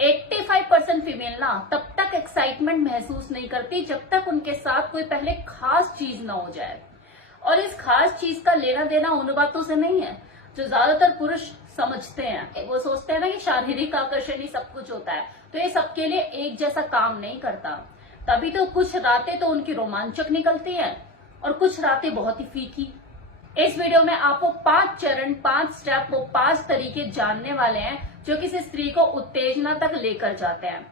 85% female ना तब तक एक्साइटमेंट महसूस नहीं करती जब तक उनके साथ कोई पहले खास चीज ना हो जाए। और इस खास चीज का लेना देना उन बातों से नहीं है जो ज्यादातर पुरुष समझते हैं। वो सोचते हैं ना कि शारीरिक आकर्षण ही सब कुछ होता है, तो ये सबके लिए एक जैसा काम नहीं करता। तभी तो कुछ रातें तो उनकी रोमांचक निकलती हैं और कुछ रातें बहुत ही फीकी। इस वीडियो में आपको 5 चरण, 5 स्टेप, वो 5 तरीके जानने वाले हैं जो किसी स्त्री को उत्तेजना तक लेकर जाते हैं,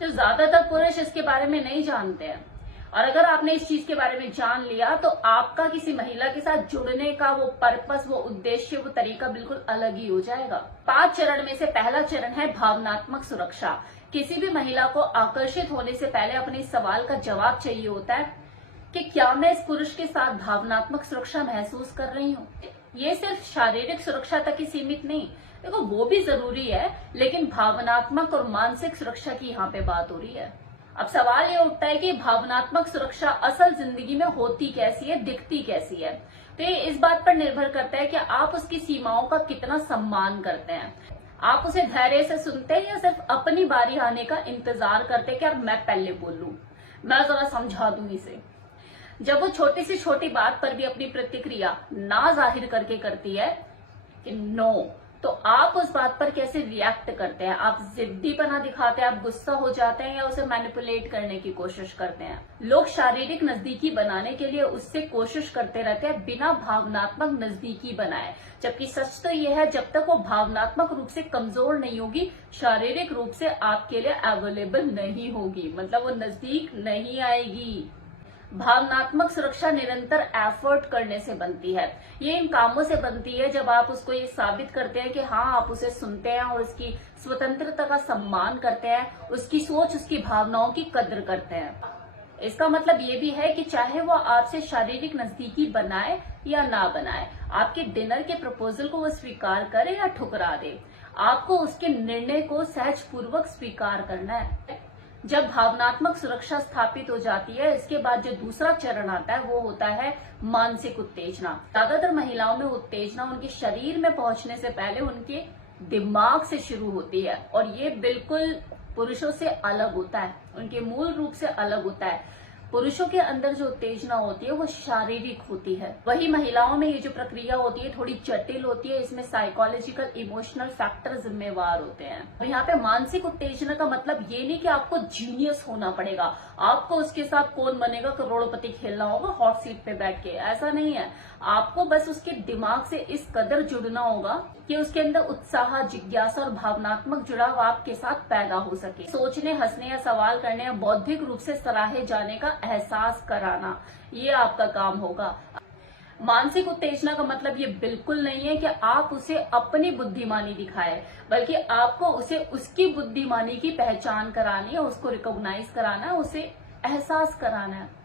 जो ज्यादातर पुरुष इसके बारे में नहीं जानते हैं। और अगर आपने इस चीज के बारे में जान लिया तो आपका किसी महिला के साथ जुड़ने का वो पर्पस, वो उद्देश्य, वो तरीका बिल्कुल अलग ही हो जाएगा। 5 चरण में से पहला चरण है भावनात्मक सुरक्षा। किसी भी महिला को आकर्षित होने से पहले अपने इस सवाल का जवाब चाहिए होता है कि क्या मैं इस पुरुष के साथ भावनात्मक सुरक्षा महसूस कर रही हूँ। ये सिर्फ शारीरिक सुरक्षा तक ही सीमित नहीं, देखो वो भी जरूरी है, लेकिन भावनात्मक और मानसिक सुरक्षा की यहाँ पे बात हो रही है। अब सवाल ये उठता है कि भावनात्मक सुरक्षा असल जिंदगी में होती कैसी है, दिखती कैसी है। तो ये इस बात पर निर्भर करता है कि आप उसकी सीमाओं का कितना सम्मान करते हैं। आप उसे धैर्य से सुनते हैं या सिर्फ अपनी बारी आने का इंतजार करते हैं कि यार मैं पहले बोल लूं, मैं जरा समझा दूं इसे। जब वो छोटी सी छोटी बात पर भी अपनी प्रतिक्रिया ना जाहिर करके करती है कि नो, तो आप उस बात पर कैसे रिएक्ट करते हैं? आप जिद्दीपना दिखाते हैं, आप गुस्सा हो जाते हैं या उसे मैनिपुलेट करने की कोशिश करते हैं? लोग शारीरिक नजदीकी बनाने के लिए उससे कोशिश करते रहते हैं बिना भावनात्मक नजदीकी बनाए, जबकि सच तो यह है जब तक वो भावनात्मक रूप से कमजोर नहीं होगी, शारीरिक रूप से आपके लिए अवेलेबल नहीं होगी, मतलब वो नजदीक नहीं आएगी। भावनात्मक सुरक्षा निरंतर एफर्ट करने से बनती है। ये इन कामों से बनती है जब आप उसको ये साबित करते हैं कि हाँ आप उसे सुनते हैं और उसकी स्वतंत्रता का सम्मान करते हैं, उसकी सोच, उसकी भावनाओं की कद्र करते हैं। इसका मतलब ये भी है कि चाहे वो आपसे शारीरिक नजदीकी बनाए या ना बनाए, आपके डिनर के प्रपोजल को वो स्वीकार करे या ठुकरा दे, आपको उसके निर्णय को सहजपूर्वक स्वीकार करना है। जब भावनात्मक सुरक्षा स्थापित हो जाती है, इसके बाद जो दूसरा चरण आता है वो होता है मानसिक उत्तेजना। ज्यादातर महिलाओं में उत्तेजना उनके शरीर में पहुंचने से पहले उनके दिमाग से शुरू होती है, और ये बिल्कुल पुरुषों से अलग होता है, उनके मूल रूप से अलग होता है। पुरुषों के अंदर जो उत्तेजना होती है वो शारीरिक होती है, वही महिलाओं में ये जो प्रक्रिया होती है थोड़ी जटिल होती है। इसमें साइकोलॉजिकल, इमोशनल फैक्टर जिम्मेवार होते हैं। और यहाँ पे मानसिक उत्तेजना का मतलब ये नहीं कि आपको जीनियस होना पड़ेगा, आपको उसके साथ कौन बनेगा करोड़पति खेलना होगा हॉट सीट पे बैठ के, ऐसा नहीं है। आपको बस उसके दिमाग से इस कदर जुड़ना होगा कि उसके अंदर उत्साह, जिज्ञासा और भावनात्मक जुड़ाव आपके साथ पैदा हो सके। सोचने, हंसने या सवाल करने या बौद्धिक रूप से सराहे जाने का एहसास कराना, ये आपका काम होगा। मानसिक उत्तेजना का मतलब ये बिल्कुल नहीं है कि आप उसे अपनी बुद्धिमानी दिखाए, बल्कि आपको उसे उसकी बुद्धिमानी की पहचान करानी है, उसको रिकॉग्नाइज कराना है, उसे एहसास कराना है।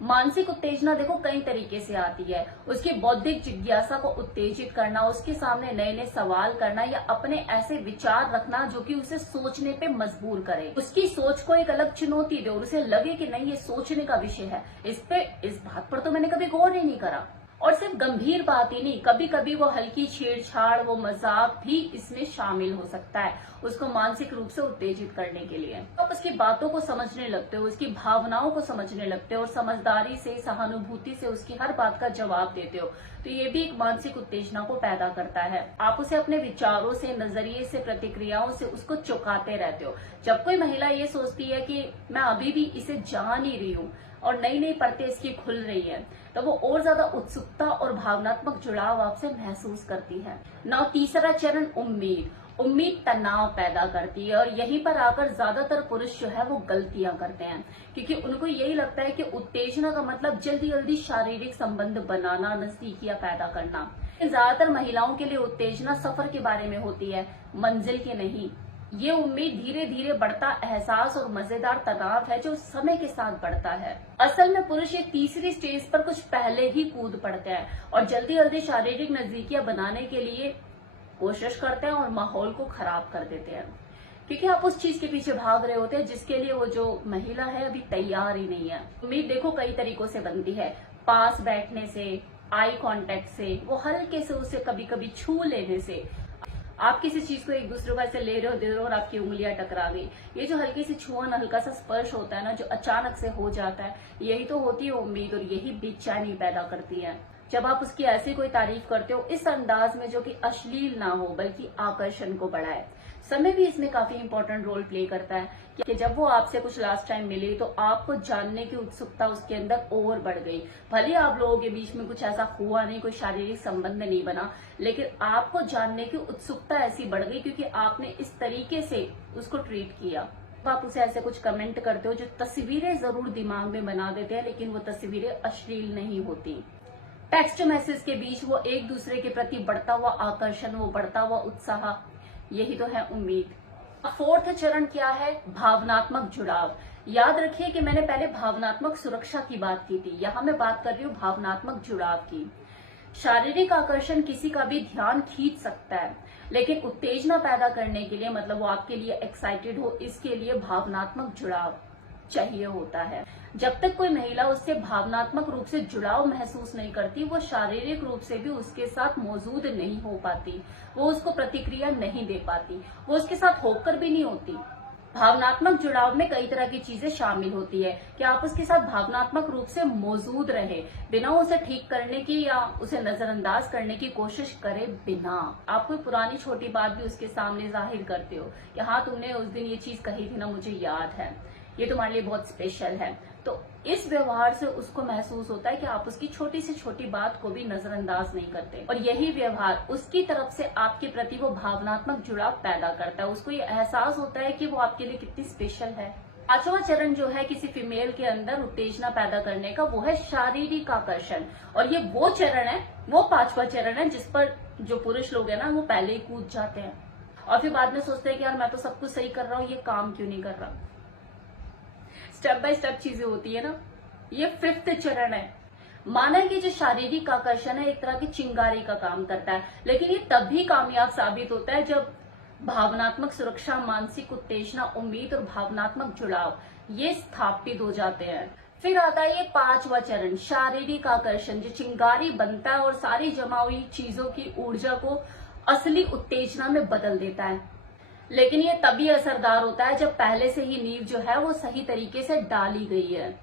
मानसिक उत्तेजना देखो कई तरीके से आती है। उसकी बौद्धिक जिज्ञासा को उत्तेजित करना, उसके सामने नए नए सवाल करना या अपने ऐसे विचार रखना जो कि उसे सोचने पे मजबूर करे, उसकी सोच को एक अलग चुनौती दे और उसे लगे कि नहीं ये सोचने का विषय है, इस बात पर तो मैंने कभी गौर ही नहीं करा। और सिर्फ गंभीर बात ही नहीं, कभी कभी वो हल्की छेड़छाड़, वो मजाक भी इसमें शामिल हो सकता है उसको मानसिक रूप से उत्तेजित करने के लिए। तो आप उसकी बातों को समझने लगते हो, उसकी भावनाओं को समझने लगते हो और समझदारी से, सहानुभूति से उसकी हर बात का जवाब देते हो, तो ये भी एक मानसिक उत्तेजना को पैदा करता है। आप उसे अपने विचारों से, नजरिए से, प्रतिक्रियाओं से उसको चौंकाते रहते हो। जब कोई महिला ये सोचती है कि मैं अभी भी इसे जान ही रही हूँ और नई नई परतें इसकी खुल रही है, तो वो और ज्यादा उत्सुकता और भावनात्मक जुड़ाव आपसे महसूस करती है। नौ तीसरा चरण उम्मीद। उम्मीद तनाव पैदा करती है और यहीं पर आकर ज्यादातर पुरुष जो है वो गलतियां करते हैं, क्योंकि उनको यही लगता है कि उत्तेजना का मतलब जल्दी जल्दी शारीरिक संबंध बनाना, नजदीकियां पैदा करना। ज्यादातर महिलाओं के लिए उत्तेजना सफर के बारे में होती है, मंजिल के नहीं। ये उम्मीद धीरे धीरे बढ़ता एहसास और मजेदार तनाव है जो समय के साथ बढ़ता है। असल में पुरुष ये तीसरी स्टेज पर कुछ पहले ही कूद पड़ते हैं और जल्दी जल्दी शारीरिक नजदीकियां बनाने के लिए कोशिश करते हैं और माहौल को खराब कर देते हैं, क्योंकि आप उस चीज के पीछे भाग रहे होते हैं जिसके लिए वो जो महिला है अभी तैयार ही नहीं है। उम्मीद देखो कई तरीकों से बनती है, पास बैठने से, आई कांटेक्ट से, वो हल्के से उसे कभी कभी छू लेने से, आप किसी चीज को एक दूसरे को ऐसे ले रहे हो, दे रहे हो और आपकी उंगलियां टकरा गई। ये जो हल्की सी छुअन, हल्का सा स्पर्श होता है ना, जो अचानक से हो जाता है, यही तो होती है उम्मीद और यही बेचैनी पैदा करती है। जब आप उसकी ऐसी कोई तारीफ करते हो इस अंदाज में जो कि अश्लील ना हो बल्कि आकर्षण को बढ़ाए। समय भी इसमें काफी इंपॉर्टेंट रोल प्ले करता है कि जब वो आपसे कुछ लास्ट टाइम मिली तो आपको जानने की उत्सुकता उसके अंदर और बढ़ गई। भले आप लोगों के बीच में कुछ ऐसा हुआ नहीं, कोई शारीरिक संबंध नहीं बना, लेकिन आपको जानने की उत्सुकता ऐसी बढ़ गई क्योंकि आपने इस तरीके से उसको ट्रीट किया। आप उसे ऐसे कुछ कमेंट करते हो जो तस्वीरें जरूर दिमाग में बना देते हैं, लेकिन वो तस्वीरें अश्लील नहीं होती। टेक्स्ट मैसेज के बीच वो एक दूसरे के प्रति बढ़ता हुआ आकर्षण, वो बढ़ता हुआ उत्साह, यही तो है उम्मीद। फोर्थ चरण क्या है? भावनात्मक जुड़ाव। याद रखिए कि मैंने पहले भावनात्मक सुरक्षा की बात की थी, यहाँ मैं बात कर रही हूँ भावनात्मक जुड़ाव की। शारीरिक आकर्षण किसी का भी ध्यान खींच सकता है, लेकिन उत्तेजना पैदा करने के लिए, मतलब वो आपके लिए एक्साइटेड हो, इसके लिए भावनात्मक जुड़ाव चाहिए होता है। जब तक कोई महिला उससे भावनात्मक रूप से जुड़ाव महसूस नहीं करती, वो शारीरिक रूप से भी उसके साथ मौजूद नहीं हो पाती, वो उसको प्रतिक्रिया नहीं दे पाती, वो उसके साथ होकर भी नहीं होती। भावनात्मक जुड़ाव में कई तरह की चीजें शामिल होती है कि आप उसके साथ भावनात्मक रूप से मौजूद रहे, बिना उसे ठीक करने की या उसे नजरअंदाज करने की कोशिश करे बिना। आप कोई पुरानी छोटी बात भी उसके सामने जाहिर करते हो कि हाँ, तुमने उस दिन ये चीज कही थी ना, मुझे याद है, ये तुम्हारे लिए बहुत स्पेशल है। तो इस व्यवहार से उसको महसूस होता है कि आप उसकी छोटी से छोटी बात को भी नजरअंदाज नहीं करते, और यही व्यवहार उसकी तरफ से आपके प्रति वो भावनात्मक जुड़ाव पैदा करता है। उसको ये एहसास होता है कि वो आपके लिए कितनी स्पेशल है। पांचवा चरण जो है किसी फीमेल के अंदर उत्तेजना पैदा करने का, वो है शारीरिक आकर्षण। और ये वो चरण है, वो पांचवा चरण है जिस पर जो पुरुष लोग हैं ना, वो पहले ही कूद जाते हैं और फिर बाद में सोचते हैं कि यार मैं तो सब कुछ सही कर रहा हूँ, ये काम क्यों नहीं कर रहा। स्टेप बाय स्टेप चीजें होती है ना। ये फिफ्थ चरण है। माना है कि जो शारीरिक आकर्षण है एक तरह की चिंगारी का काम करता है, लेकिन ये तब भी कामयाब साबित होता है जब भावनात्मक सुरक्षा, मानसिक उत्तेजना, उम्मीद और भावनात्मक जुड़ाव ये स्थापित हो जाते हैं। फिर आता है ये पांचवा चरण, शारीरिक आकर्षण, जो चिंगारी बनता है और सारी जमा हुई चीजों की ऊर्जा को असली उत्तेजना में बदल देता है। लेकिन ये तभी असरदार होता है जब पहले से ही नींव जो है वो सही तरीके से डाली गई है।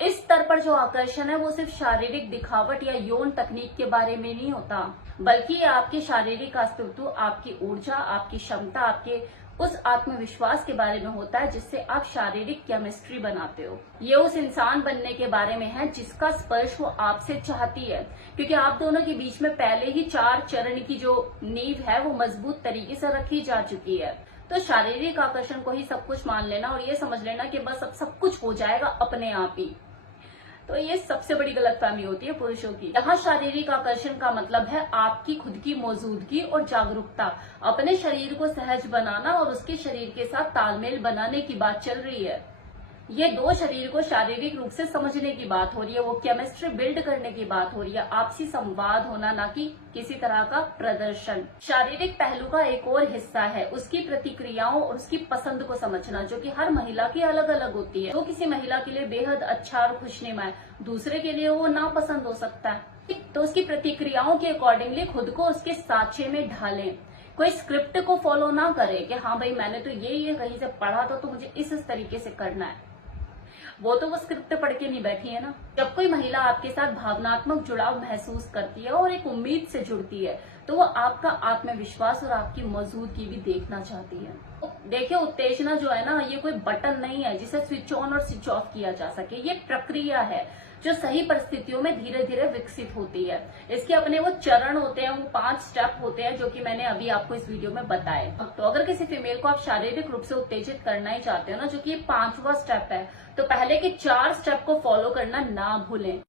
इस स्तर पर जो आकर्षण है वो सिर्फ शारीरिक दिखावट या यौन तकनीक के बारे में नहीं होता, बल्कि ये आपके शारीरिक अस्तित्व, आपकी ऊर्जा, आपकी क्षमता, आपके उस आत्मविश्वास के बारे में होता है जिससे आप शारीरिक केमिस्ट्री बनाते हो। ये उस इंसान बनने के बारे में है जिसका स्पर्श वो आपसे चाहती है, क्योंकि आप दोनों के बीच में पहले ही 4 चरण की जो नींव है वो मजबूत तरीके से रखी जा चुकी है। तो शारीरिक आकर्षण को ही सब कुछ मान लेना और ये समझ लेना कि बस अब सब कुछ हो जाएगा अपने आप ही, तो ये सबसे बड़ी गलतफहमी होती है पुरुषों की। यहाँ शारीरिक आकर्षण का मतलब है आपकी खुद की मौजूदगी और जागरूकता, अपने शरीर को सहज बनाना और उसके शरीर के साथ तालमेल बनाने की बात चल रही है। ये 2 शरीर को शारीरिक रूप से समझने की बात हो रही है, वो केमिस्ट्री बिल्ड करने की बात हो रही है, आपसी संवाद होना, ना कि किसी तरह का प्रदर्शन। शारीरिक पहलू का एक और हिस्सा है उसकी प्रतिक्रियाओं और उसकी पसंद को समझना, जो कि हर महिला की अलग अलग होती है। तो किसी महिला के लिए बेहद अच्छा और खुशनुमा है, दूसरे के लिए वो नापसंद हो सकता है। तो उसकी प्रतिक्रियाओं के अकॉर्डिंगली खुद को उसके साँचे में ढालें। कोई स्क्रिप्ट को फॉलो ना करे कि हाँ भाई मैंने तो ये कहीं से पढ़ा था तो मुझे इस तरीके से करना है, वो तो वो स्क्रिप्ट पढ़ के नहीं बैठी है ना। जब कोई महिला आपके साथ भावनात्मक जुड़ाव महसूस करती है और एक उम्मीद से जुड़ती है, तो वो आपका आत्मविश्वास और आपकी मौजूदगी भी देखना चाहती है। तो देखिए, उत्तेजना जो है ना, ये कोई बटन नहीं है जिसे स्विच ऑन और स्विच ऑफ किया जा सके। ये प्रक्रिया है जो सही परिस्थितियों में धीरे धीरे विकसित होती है। इसके अपने वो चरण होते हैं, वो 5 स्टेप होते हैं जो कि मैंने अभी आपको इस वीडियो में बताए। तो अगर किसी फीमेल को आप शारीरिक रूप से उत्तेजित करना ही चाहते हो ना, जो कि ये 5वां स्टेप है, तो पहले के 4 स्टेप को फॉलो करना ना भूलें।